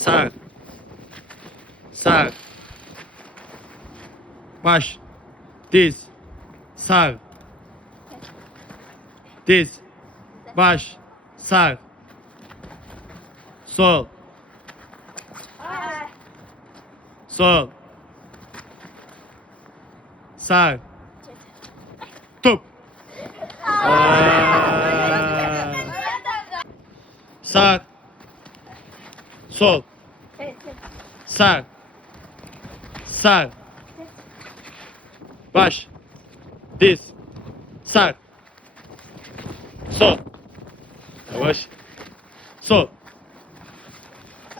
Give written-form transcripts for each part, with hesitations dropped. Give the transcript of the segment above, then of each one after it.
Sağ. Sağ. Baş. Diz. Sağ. Diz. Baş. Sağ. Sol. Sol. Sağ. Top. Sağ. Sol. Sağ. Sağ. Baş. Diz. Sağ. Sol. Yavaş. Sol.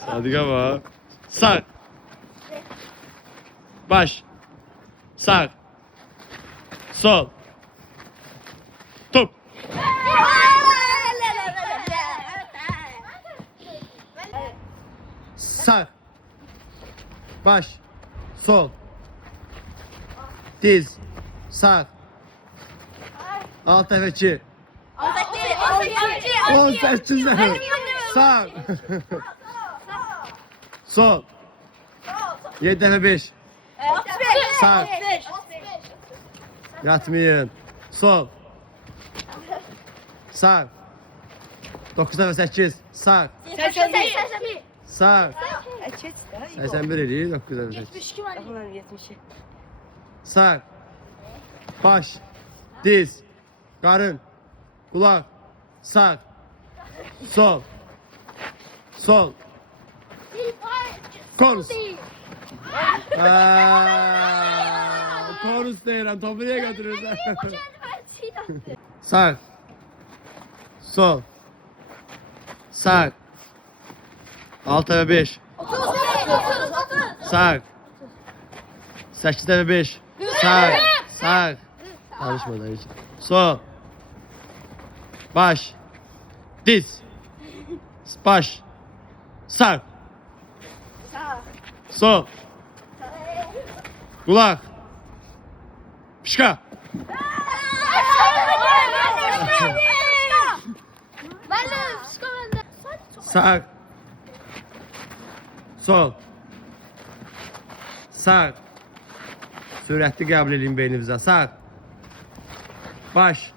Sadık ama. Sağ. Baş. Sağ. Sol. Top. Sağ. Baş. Sol. Diz. Sağ. Alt tefeci. 18 tane. Sağ. Sol. 7 defa 5. Sağ. Yatmayın. Sol. Sağ. 9 defa 8. Sağ. Sağ. 81 eləyir 9 defa 8. Sağ. Baş. Diz. Qarın. Qulaq. Sağ. Sol. Sol. Korus. Korus deyirəm. Topu niyə götürürsən? Sağ. Sol. Sağ. 6 ve 5. Sağ. 8 ve 5. Sağ. Sağ. Karışmadan hiç. Sol. Baş. Diz. Baş. Sağ. Sol. Kulak. Pişka. Sağ. Sol. Sağ. Sürətli qəbul edin beynimizə. Sağ. Baş.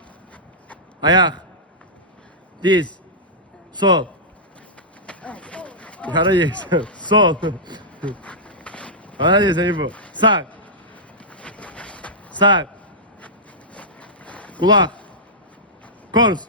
Ayak. Diz. Sol. Hara yeyirsən? Sol. Hara yeyirsən bu? Sağ. Sağ. Kulak. Koruz.